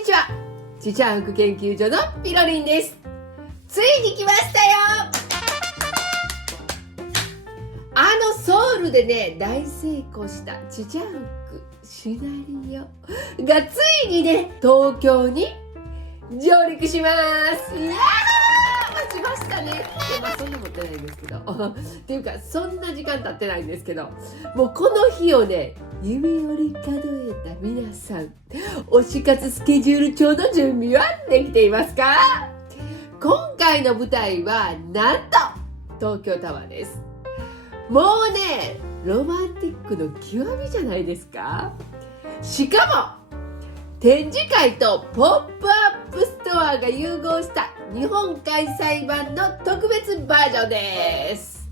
にちは。ちちゃん福研究所のピロリンです。ついに来ましたよ。ソウルでね、大成功したちちゃん福シナリオがついにね、東京に上陸します。いやー、待ちましたね。そんなことないんですけどっていうか、そんな時間経ってないんですけど、もうこの日をね、指折り数えた皆さん、推し活スケジュール帳の準備はできていますか？今回の舞台はなんと東京タワーです。もうね、ロマンティックの極みじゃないですか？しかも展示会とポップアップストアが融合した日本開催版の特別バージョンです。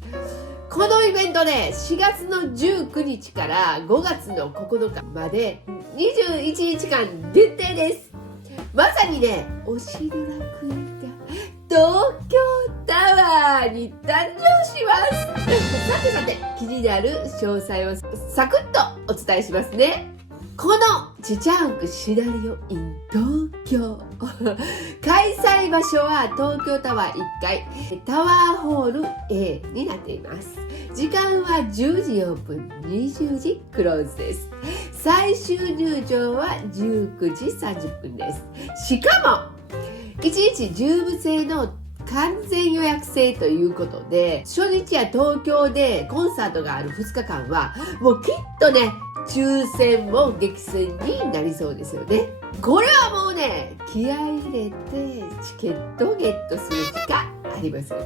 このイベントね、4月の19日から5月の9日まで21日間限定です。まさにね、推しの楽園が東京タワーに誕生しますさて気になる詳細をサクッとお伝えしますね。このちちゃん福シナリオ in 東京開催場所は東京タワー1階タワーホール A になっています。時間は10時オープン、20時クローズです。最終入場は19時30分です。しかも1日10部制の完全予約制ということで、初日や東京でコンサートがある2日間はもうきっとね、抽選も激戦になりそうですよね。これはもうね、気合い入れてチケットをゲットするしかありません。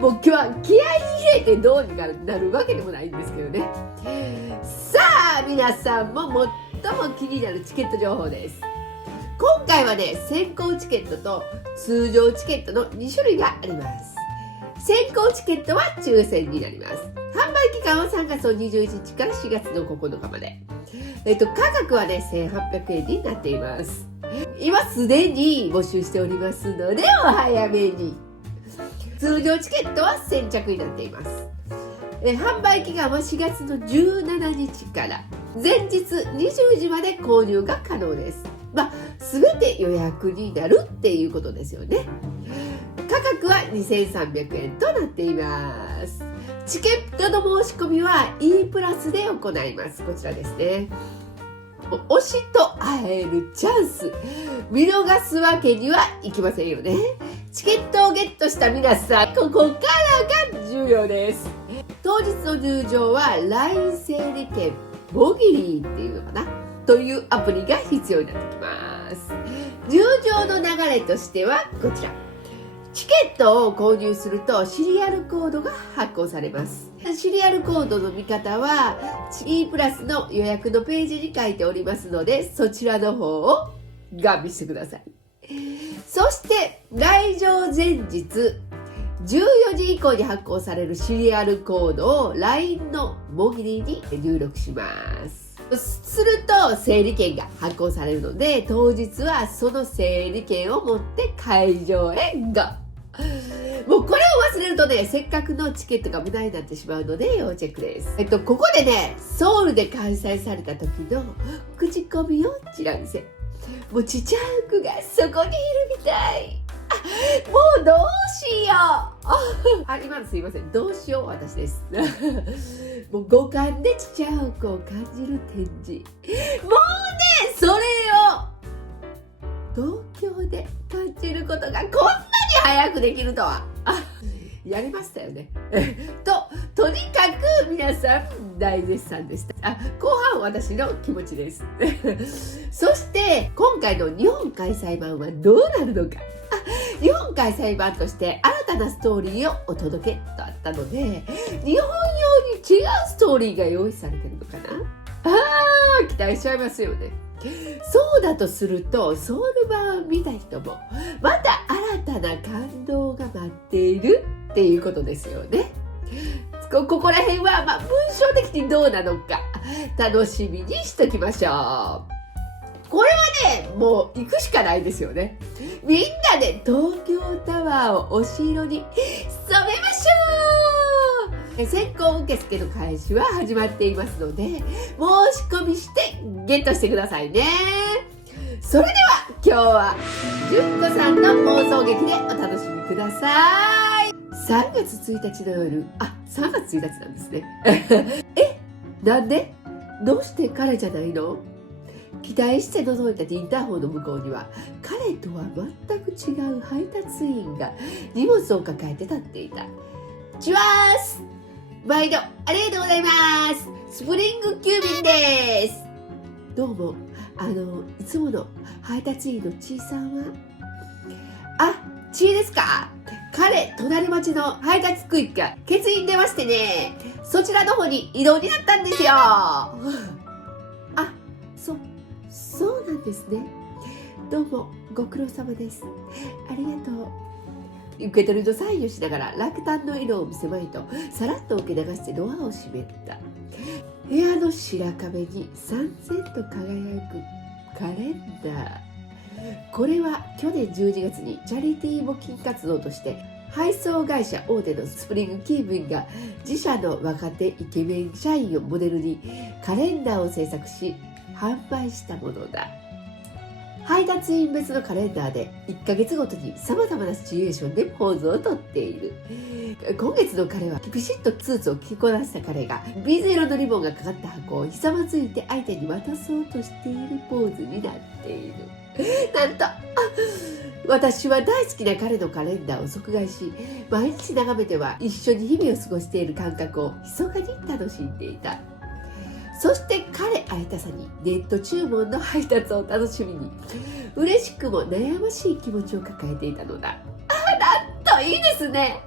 もう今日は気合い入れてどうにかなるわけでもないんですけどね。さあ皆さんも最も気になるチケット情報です。今回はね、先行チケットと通常チケットの2種類があります。先行チケットは抽選になります。販売期間は3月の21日から4月の9日まで。価格はね、1800円になっています。今すでに募集しておりますので、お早めに。通常チケットは先着になっています。販売期間は4月の17日から前日20時まで購入が可能です。全て予約になるっていうことですよね。価格は2300円となっています。チケットの申し込みは E プラスで行います。こちらですね。推しと会えるチャンス、見逃すわけにはいきませんよね。チケットをゲットした皆さん、ここからが重要です。当日の入場は LINE 整理券ボギリーっていうのかなというアプリが必要になってきます。入場の流れとしてはこちら。チケットを購入するとシリアルコードが発行されます。シリアルコードの見方は E プラスの予約のページに書いておりますので、そちらの方をガン見してください。そして来場前日14時以降に発行されるシリアルコードを LINE のモギリに入力します。すると整理券が発行されるので、当日はその整理券を持って会場へゴー。もうこれを忘れるとね、せっかくのチケットが無駄になってしまうので要チェックです。ここでね、ソウルで開催された時の口コミをちら見せ。もうちちゃん福がそこにいるみたい。もうどうしよう今のすいません、どうしよう私ですもう五感でちちゃん福を感じる展示、もうね、それを東京で感じることがこんなに早くできるとはやりましたよねとにかく皆さん大絶賛でした。後半私の気持ちですそして今回の日本開催版はどうなるのか。日本開催版として新たなストーリーをお届けとあったので、日本用に違うストーリーが用意されてるのかな。期待しちゃいますよね。そうだとするとソウル版を見た人もまた新たな感動が待っているっていうことですよね。ここら辺は文章的にどうなのか楽しみにしときましょう。これはね、もう行くしかないですよね。みんなで東京タワーをお城に染めましょう。先行受付の開始は始まっていますので、申し込みしてゲットしてくださいね。それでは日は純子さんの妄想劇でお楽しみください。3月1日の夜、3月1日なんですね。なんで？どうして彼じゃないの？期待して覗いたインターホンの向こうには、彼とは全く違う配達員が荷物を抱えて立っていた。チワース！毎度ありがとうございます。スプリング急便です。どうも、いつもの配達員のちいさんは？ちいですか？彼、隣町の配達区域が欠員出ましてね、そちらの方に移動になったんですよ。そうなんですね。どうもご苦労様です。ありがとう。受け取りのサインをしながら落胆の色を見せまいと、さらっと受け流してドアを閉めた。部屋の白壁に燦然と輝くカレンダー。これは去年12月にチャリティー募金活動として配送会社大手のスプリングキーブンが自社の若手イケメン社員をモデルにカレンダーを制作し販売したものだ。配達員別のカレンダーで1ヶ月ごとに様々なシチュエーションでポーズをとっている。今月の彼はピシッとスーツを着こなした彼が水色のリボンがかかった箱をひざまずいて相手に渡そうとしているポーズになっている。なんと私は大好きな彼のカレンダーを即買いし、毎日眺めては一緒に日々を過ごしている感覚を密かに楽しんでいた。そして彼会いたさにネット注文の配達を楽しみに嬉しくも悩ましい気持ちを抱えていたのだ。なんといいですね。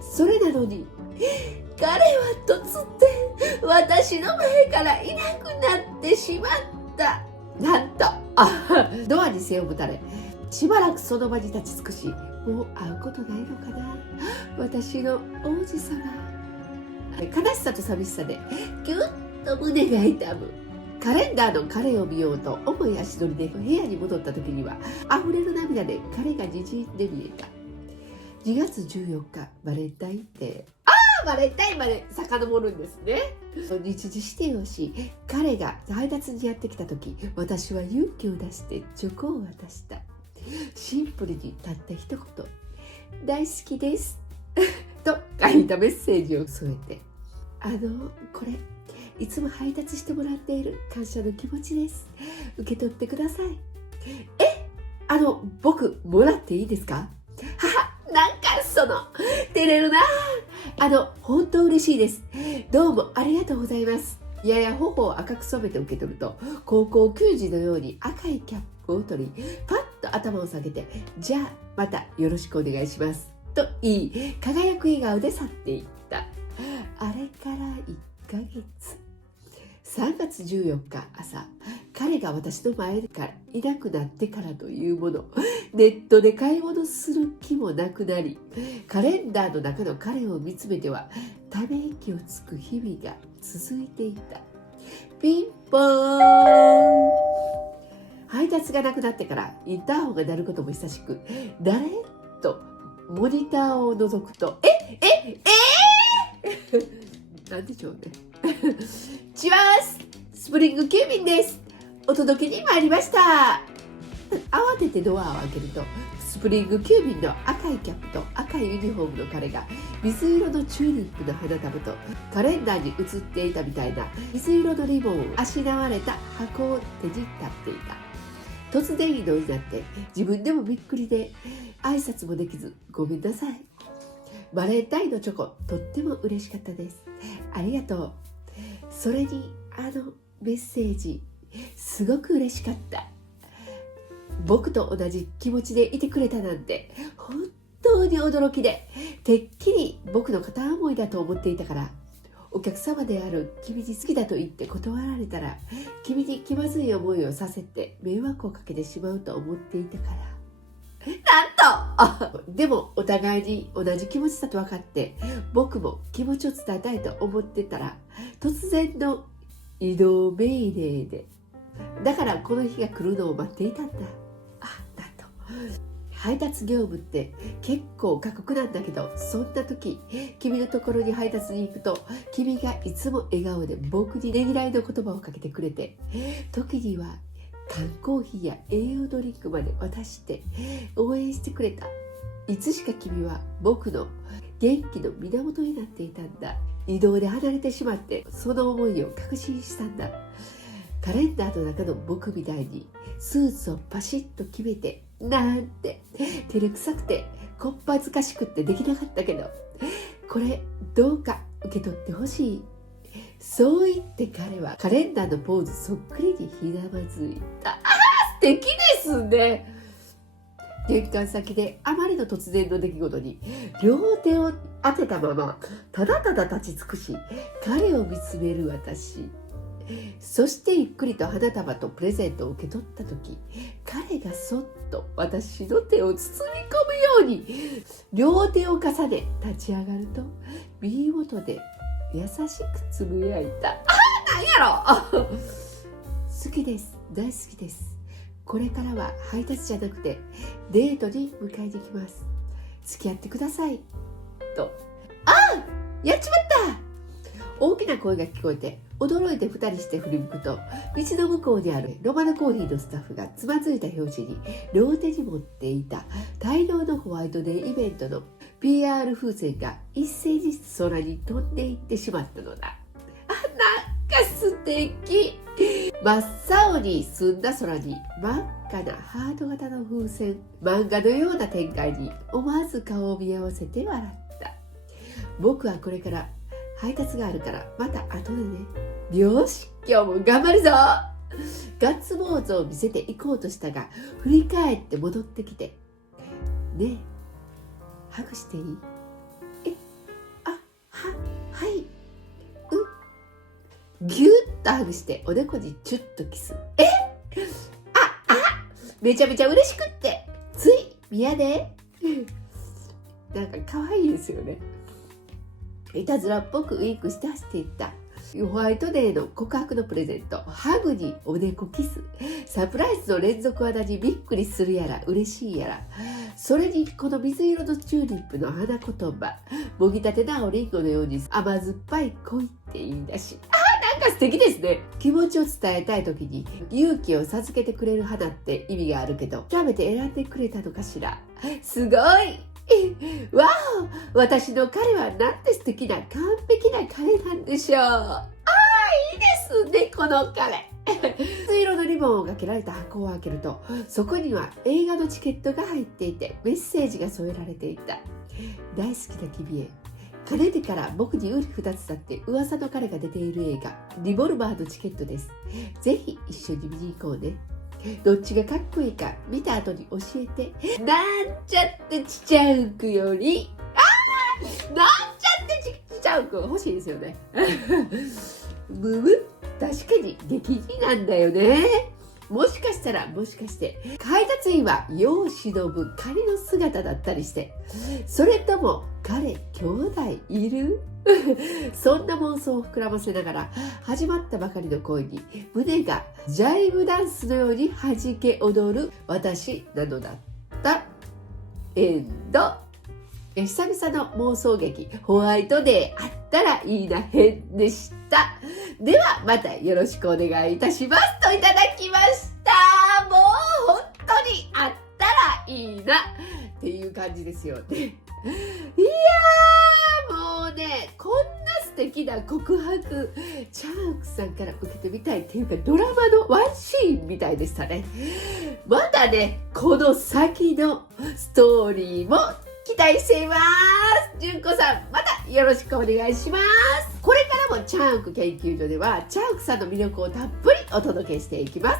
それなのに彼は突然私の前からいなくなってしまった。なんとドアに背をぶたれ、しばらくその場に立ち尽くし、もう会うことないのかな、私の王子様。悲しさと寂しさでぎゅっと胸が痛む。カレンダーの彼を見ようと重い足取りで部屋に戻った時には溢れる涙で彼がにじんで見えた。2月14日バレンタインデー。バレンタインまで遡るんですね。日時指定をし、彼が配達にやってきた時、私は勇気を出してチョコを渡した。シンプルにたった一言、大好きですと書いたメッセージを添えて、これいつも配達してもらっている感謝の気持ちです。受け取ってください。僕もらっていいですか？なんか照れるな。本当嬉しいです。どうもありがとうございます。やや頬を赤く染めて受け取ると、高校球児のように赤いキャップを取り、パッと頭を下げて、じゃあまたよろしくお願いしますと言い、輝く笑顔で去っていった。あれから1ヶ月。3月14日朝、彼が私の前からいなくなってからというもの、ネットで買い物する気もなくなり、カレンダーの中の彼を見つめてはため息をつく日々が続いていた。ピンポーン。配達がなくなってからインターホンが鳴ることも久しく、誰とモニターを覗くと、なんでしょうね。チワース！スプリング急便です。お届けに参りました。慌ててドアを開けると、スプリング急便の赤いキャップと赤いユニフォームの彼が水色のチューリップの花束とカレンダーに写っていたみたいな水色のリボンをあしらわれた箱を手に立っていた。突然移動になって自分でもびっくりで挨拶もできずごめんなさい。バレンタインのチョコとっても嬉しかったです。ありがとう。それにメッセージすごく嬉しかった。僕と同じ気持ちでいてくれたなんて本当に驚きで、てっきり僕の片思いだと思っていたから、お客様である君に好きだと言って断られたら君に気まずい思いをさせて迷惑をかけてしまうと思っていたから。なんとでもお互いに同じ気持ちだと分かって、僕も気持ちを伝えたいと思ってたら突然の移動命令で、だからこの日が来るのを待っていたんだ。なんと配達業務って結構過酷なんだけど、そんな時君のところに配達に行くと、君がいつも笑顔で僕にねぎらいの言葉をかけてくれて、時には缶コーヒーや栄養ドリンクまで渡して応援してくれた。いつしか君は僕の元気の源になっていたんだ。移動で離れてしまってその思いを確信したんだ。カレンダーの中の僕みたいにスーツをパシッと決めてなんて照れくさくてこっぱずかしくってできなかったけど、これどうか受け取ってほしい。そう言って彼はカレンダーのポーズそっくりにひざまずいた。素敵ですね。玄関先であまりの突然の出来事に両手を当てたままただただ立ち尽くし彼を見つめる私。そしてゆっくりと花束とプレゼントを受け取った時、彼がそっと私の手を包み込むように両手を重ね立ち上がると耳元で優しくつぶやいた。なんやろ好きです、大好きです。これからは配達じゃなくてデートに迎えに来ます。付き合ってくださいと。やっちまった。大きな声が聞こえて驚いて2人して振り向くと、道の向こうにあるロマノコーヒーのスタッフがつまずいた拍子に両手に持っていた大量のホワイトデーイベントの PR 風船が一斉に空に飛んでいってしまったのだ。なんか素敵。真っ青に澄んだ空に真っ赤なハート型の風船、漫画のような展開に思わず顔を見合わせて笑った。僕はこれから配達があるからまた後でね。よし、今日も頑張るぞ。ガッツポーズを見せていこうとしたが、振り返って戻ってきて、ねえ、ハグしていい？はいギュッとハグしておでこにチュッとキス。めちゃめちゃ嬉しくってつい宮でなんか可愛いですよね。いたずらっぽくウインクして走っていった。ホワイトデーの告白のプレゼント、ハグにおでこキス、サプライズの連続技にびっくりするやら嬉しいやら、それにこの水色のチューリップの花言葉、もぎたてなおりんごのように甘酸っぱい恋って言い出し、なんか素敵ですね。気持ちを伝えたい時に勇気を授けてくれる花って意味があるけど、極めて選んでくれたのかしら。すごいわお、私の彼はなんて素敵な完璧な彼なんでしょう。いいですね、この彼。水色のリボンをかけられた箱を開けると、そこには映画のチケットが入っていてメッセージが添えられていた。大好きな君へ、かねてから僕にうり二つだって噂の彼が出ている映画リボルバーのチケットです。ぜひ一緒に見に行こうね。どっちがかっこいいか見た後に教えて。なんちゃってちちゃうくよりなんちゃってちちゃうく欲しいですよね。確かに激似なんだよね。もしかして配達員は世を忍ぶ仮の姿だったりして、それとも彼兄弟いるそんな妄想を膨らませながら始まったばかりの恋に胸がジャイブダンスのように弾け踊る私なのだった。エンド。久々の妄想劇ホワイトデーあったらいいな編でした。ではまたよろしくお願いいたしますといただきました。もう本当にあったらいいなっていう感じですよね。いやもうね、こんな素敵な告白チャンクさんから受けてみたいっていうか、ドラマのワンシーンみたいでしたね。またね、この先のストーリーも期待しています。純子さん、またよろしくお願いします。これからもチャンク研究所ではチャンクさんの魅力をたっぷりお届けしていきます。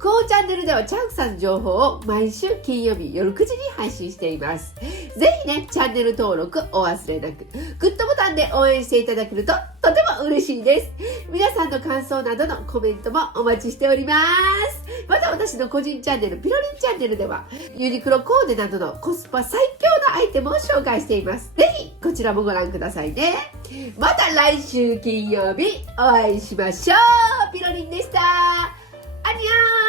このチャンネルではチャンクさんの情報を毎週金曜日夜9時に配信しています。ぜひね、チャンネル登録お忘れなく、グッドボタンで応援していただけるととても嬉しいです。皆さんの感想などのコメントもお待ちしております。また私の個人チャンネルピロリンチャンネルではユニクロコーデなどのコスパ最強のアイテムを紹介しています。ぜひこちらもご覧くださいね。また来週金曜日お会いしましょう。ピロリンでした。アニョー。